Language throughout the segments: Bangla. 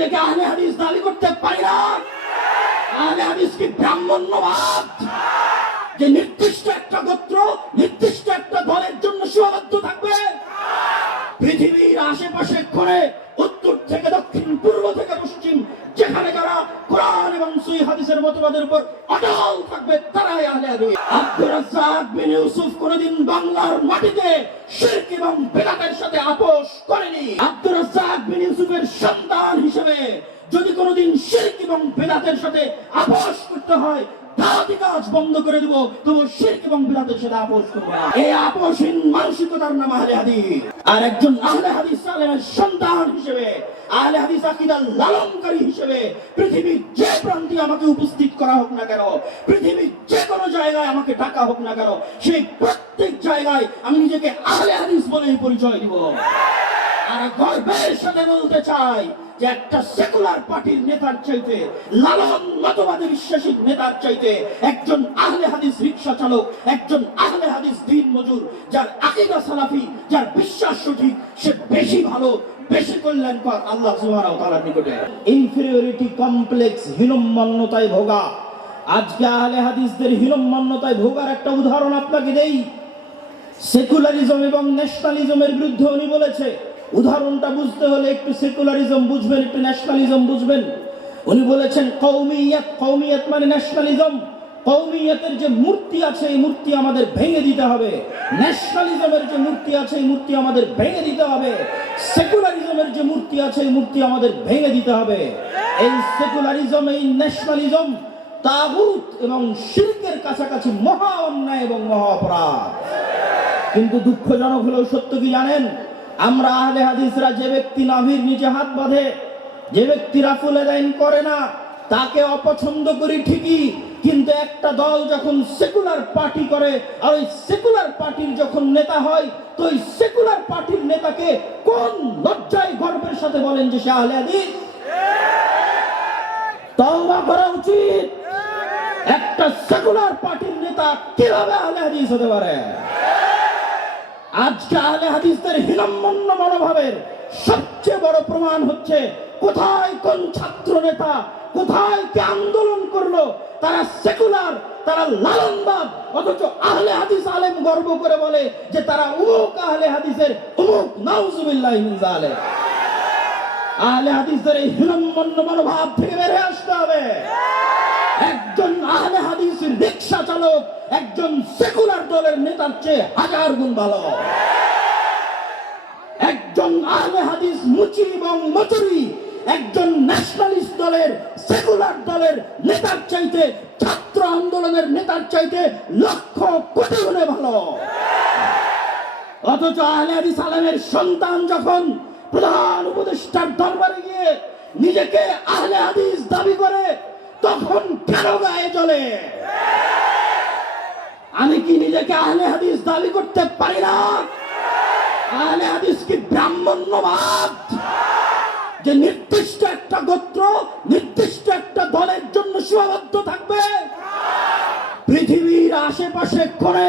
নিজেকে আহলে হাদিস দাবি করতে পারি না। আহলে হাদিস কি ব্রাহ্মণ্যবাদ? যে নির্দিষ্ট একটা গোত্র, নির্দিষ্ট একটা দলের জন্য সীমাবদ্ধ থাকবে? পৃথিবীর আশেপাশে ঘরে উত্তর থেকে দক্ষিণ, পূর্ব থেকে পশ্চিম, যেখানে যারা কোরআন এবং সুই হাদিসের মতবাদের উপর অটল থাকবে, তারাই আহলে হাদিস। আব্দুর রাজ্জাক বিন ইউসুফ কোনদিন বাংলার মাটিতে শিরক এবং বেদাতের সাথে আপোষ করেনি। আব্দুর রাজ্জাক বিন ইউসুফের কোনোদিন শিরক এবং বেদাতের সাথে আপোষ করতে হয় কাজ বন্ধ করে শিরক এবং সাথে আপোষ করব না। এই আপোষহীন মানসিকতার নাম আহলে হাদিস। আর একজন আহলে হাদিস সন্তান হিসেবে, আহলে হাদিস লালনকারী হিসেবে যে প্রান্তে আমাকে উপস্থিত করা হোক না কেন, পৃথিবীর যে কোনো জায়গায় আমাকে ডাকা হোক না কেন, সেই প্রত্যেক জায়গায় আমি নিজেকে আহলে হাদিস বলেই পরিচয় দিব। আর গর্বের সাথে বলতে চাই যে একটা সেকুলার পার্টির নেতার চাইতে, লালন মতবাদে বিশ্বাসী নেতার চাইতে একজন আহলে হাদিস রিক্সা চালক, একজন আহলে হাদিস দিন মজুর, যার আকিদা সালাফি, যার বিশ্বাস সঠিক, সে বেশি ভালো, বেশি কল্যাণকর আল্লাহ সুবহানাহু ওয়া তাআলার নিকটে। ইনফিরিয়রিটি কমপ্লেক্স হীনম্মান্যতায় ভোগা। আজকে আহলে হাদিসদের হীনম্মান্যতায় ভোগার একটা উদাহরণ আপনাকে দেই। সেকুলারিজম এবং ন্যাশনালিজমের বিরুদ্ধে উনি বলেছে উদাহরণটা বুঝতে হলে একটু সেকুলারিজম বুঝবেন, একটু ন্যাশনালিজম বুঝবেন। উনি বলেছেন কৌমিয়াত কৌমিয়াত মানে ন্যাশনালিজম। কৌমিয়াতের যে মূর্তি আছে, এই মূর্তি আমাদের ভেঙে দিতে হবে। ন্যাশনালিজমের যে মূর্তি আছে, এই মূর্তি আমাদের ভেঙে দিতে হবে। সেকুলারিজমের যে মূর্তি আছে, এই মূর্তি আমাদের ভেঙে দিতে হবে। এই সেকুলারিজম, এই ন্যাশনালিজম তাগুত এবং শিল্পের কাছাকাছি মহা অন্যায় এবং মহা অপরাধ। কিন্তু দুঃখজনক হলেও সত্য কি জানেন? আমরা আহলে হাদিসরা যে ব্যক্তি নাভির নিচে হাত বাঁধে, যে ব্যক্তি রাফুল আদাইন করে না, তাকে অপছন্দ করি ঠিকই, কিন্তু একটা দল যখন সেকুলার পার্টি করে আর ওই সেকুলার পার্টির যখন নেতা হয়, তো ওই সেকুলার পার্টির নেতাকে কোন লজ্জায় গর্বের সাথে বলেন যে সে আহলে হাদিস? তওবা করা উচিত। একটা সেকুলার পার্টির নেতা কীভাবে আহলে হাদিস হতে পারে? আজকে আহলে হাদিসদের হিনম্মন্য মনোভাবের সবচেয়ে বড় প্রমাণ হচ্ছে, কোথায় কোন ছাত্র নেতা কোথায় কে আন্দোলন করল, তারা সেকুলার, তারা লালনবাদ অথচ আহলে হাদিস আলেম গর্ব করে বলে যে তারা উমুক আহলে হাদিসের, উমুক নাউজুবিল্লাহ জালেম আহলে হাদিসদের এই হিনম্মন্য মনোভাব থেকে বের আসতে হবে। চালক একজন সেকুলার দলের নেতার চেয়ে হাজার গুণ ভালো। একজন আহলে হাদিস মুচি এবং মচুরি, একজন ন্যাশনালিস্ট দলের সেকুলার দলের নেতার চাইতে, ছাত্র আন্দোলনের নেতার চাইতে লক্ষ কোটি গুণে ভালো। অথচ আহলে হাদিস আলমের সন্তান যখন প্রধান উপদেষ্টার দরবারে গিয়ে নিজেকে আহলে হাদিস দাবি করে, তখন কেন গায়ে চলে আমি কি নিজেকে আহলে হাদিস দাবি করতে পারি না? আহলে হাদিস কি ব্রাহ্মণ্যবাদ? যে নির্দিষ্ট একটা গোত্র, নির্দিষ্ট একটা দলের জন্য সীমাবদ্ধ থাকবে। পৃথিবীর আশেপাশে করে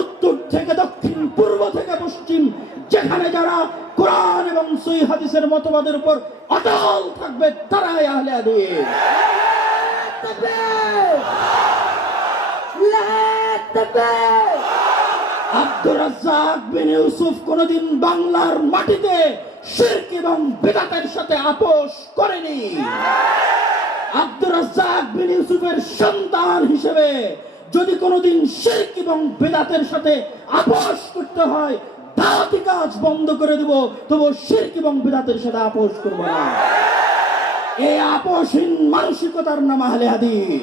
উত্তর থেকে দক্ষিণ, পূর্ব থেকে পশ্চিম, যেখানে যারা কোরআন এবং সই হাদিসের মতবাদের উপর অটল থাকবে, তারাই আহলে হাদিস। আব্দুর রাজ্জাক বিন ইউসুফ কোনদিন বাংলার মাটিতে শিরক এবং বেদাতের সাথে আপোষ করেনি। আব্দুর রাজ্জাক বিন ইউসুফের সন্তান হিসেবে যদি কোনোদিন শিরক এবং বেদাতের সাথে আপোষ করতে হয়, দাওয়াতি কাজ বন্ধ করে দেব, তবু শিরক এবং বেদাতের সাথে আপোষ করব না। এই আপোষহীন মানসিকতার নাম আহলে হাদিস।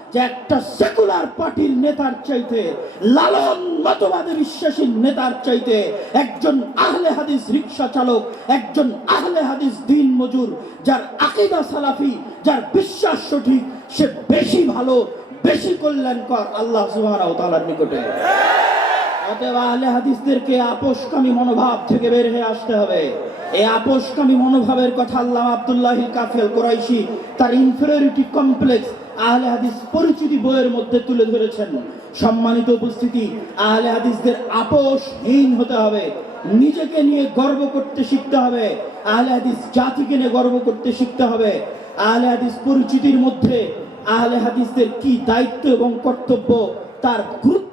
যে একটা সেকুলার পার্টির নেতার চাইতে, লালন মতবাদে বিশ্বাসী নেতার চাইতে, একজন আহলে হাদিস রিক্সা চালক, একজন আহলে হাদিস দিন মজুর, যার আকিদা সালাফি, যার বিশ্বাস সঠিক, সে বেশি ভালো, বেশি কল্যাণকর আল্লাহ তাআলার নিকটে। অতএব আহলে হাদিসদেরকে আপোষকামী মনোভাব থেকে বের হয়ে আসতে হবে। এই আপোষকামী মনোভাবের কথা আল্লাহ আব্দুল্লাহ কাফেল কোরাইশি তার ইনফেরিয়রিটি কমপ্লেক্স আহলে হাদিস পরিচিতি বইয়ের মধ্যে তুলে ধরেছেন। সম্মানিত উপস্থিতি, আহলে হাদিসদের আপোষহীন হতে হবে। নিজেকে নিয়ে গর্ব করতে শিখতে হবে। আহলে হাদিস জাতিকে নিয়ে গর্ব করতে শিখতে হবে। আহলে হাদিস পরিচিতির মধ্যে আহলে হাদিসদের কি দায়িত্ব এবং কর্তব্য, তার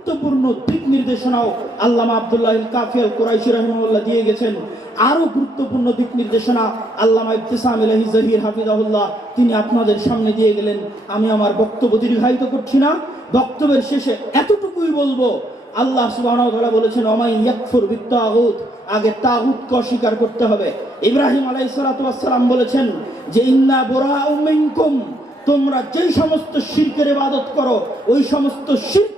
গুরুত্বপূর্ণ দিক নির্দেশনাও আল্লামা আব্দুল্লাহ কাফিয়াল কুরাইশি রহমাল্লাহ দিয়ে গেছেন। আরও গুরুত্বপূর্ণ দিক নির্দেশনা আল্লামা ইবতিসাম ইলাহি জহির হাফিজাহুল্লাহ তিনি আপনাদের সামনে দিয়ে গেলেন। আমি আমার বক্তব্য দীর্ঘায়িত করছি না। বক্তব্যের শেষে এতটুকুই বলব, আল্লাহ তাআলা বলেছেন, ওমাই ইয়াকফুর বিত্তাগুত আগে তাগুতকে অস্বীকার করতে হবে। ইব্রাহিম আলাইহিস সালাতু ওয়াস সালাম বলেছেন যে, ইন্না বুরাউ মিনকুম তোমরা যেই সমস্ত শিরকের ইবাদত করো, ওই সমস্ত শিরক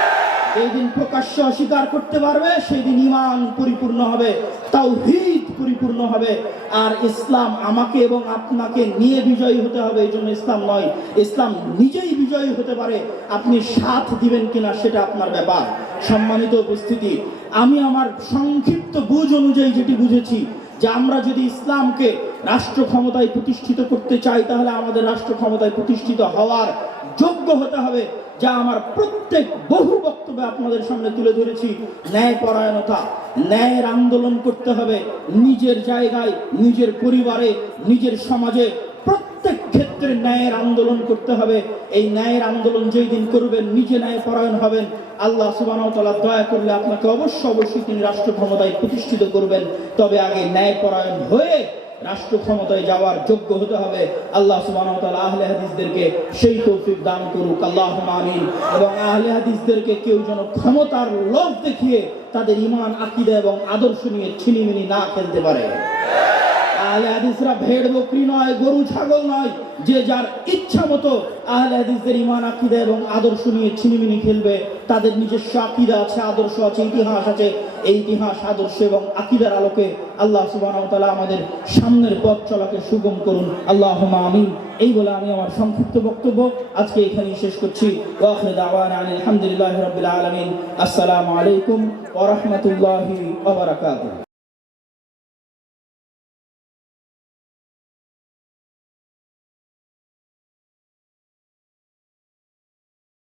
যেই দিন প্রকাশ্য অস্বীকার করতে পারবে সেই দিন ইমান পরিপূর্ণ হবে, তাওহীদ পরিপূর্ণ হবে। আর ইসলাম আমাকে এবং আপনাকে নিয়ে বিজয়ী হতে হবে, এই জন্য ইসলাম নয়, ইসলাম নিজেই বিজয়ী হতে পারে। আপনি সাথ দিবেন কিনা সেটা আপনার ব্যাপার। সম্মানিত উপস্থিতি, আমি আমার সংক্ষিপ্ত বুঝ অনুযায়ী যেটি বুঝেছি, যে আমরা যদি ইসলামকে রাষ্ট্র ক্ষমতায় প্রতিষ্ঠিত করতে চাই, তাহলে আমাদের রাষ্ট্র ক্ষমতায় প্রতিষ্ঠিত হওয়ার যোগ্য হতে হবে, যা আমার প্রত্যেক বহু বক্তব্যে আপনাদের সামনে তুলে ধরেছি। ন্যায় পরায়ণতা ন্যায়ের আন্দোলন করতে হবে নিজের জায়গায়, নিজের পরিবারে, নিজের সমাজে। প্রত্যেক ক্ষেত্রে ন্যায়ের আন্দোলন করতে হবে। এই ন্যায়ের আন্দোলন যেই দিন করবেন, নিজে ন্যায় পরায়ণ হবেন। আল্লাহ সুবাহ দয়া করলে আপনাকে অবশ্য অবশ্যই তিনি রাষ্ট্র ক্ষমতায় প্রতিষ্ঠিত করবেন। তবে আগে ন্যায় পরায়ণ হয়ে রাষ্ট্র ক্ষমতায় যাওয়ার যোগ্য হতে হবে। আল্লাহ সুবহানাহু আহলে হাদিসদেরকে সেই তৌফিক দান করুক। আল্লাহ আমিন। এবং আহলে হাদিসদেরকে কেউ যেন ক্ষমতার লোভ দেখিয়ে তাদের ইমান আকিদা এবং আদর্শ নিয়ে ছিনিমিনি না খেলতে পারে। আহলে হাদিসরা ভেড় বকরি নয়, গরু ছাগল নয়, যে যার ইচ্ছা মতো আহলে হাদিসদের ইমান আকীদা এবং আদর্শ নিয়ে ছিনিমিনি খেলবে, তাদের নিজস্ব আকীদা আছে, আদর্শ আছে, ইতিহাস আছে। এই ইতিহাস, আদর্শ এবং আকীদার আলোকে আল্লাহ সুবহানাহু আমাদের সামনের পথ চলাকে সুগম করুন। আল্লাহ আমিন। এই বলে আমি আমার সংক্ষিপ্ত বক্তব্য আজকে এখানেই শেষ করছি। আলহামদুলিল্লাহি আসসালামু আলাইকুম ওয়া রাহমাতুল্লাহি ওয়া বারাকাতুহু।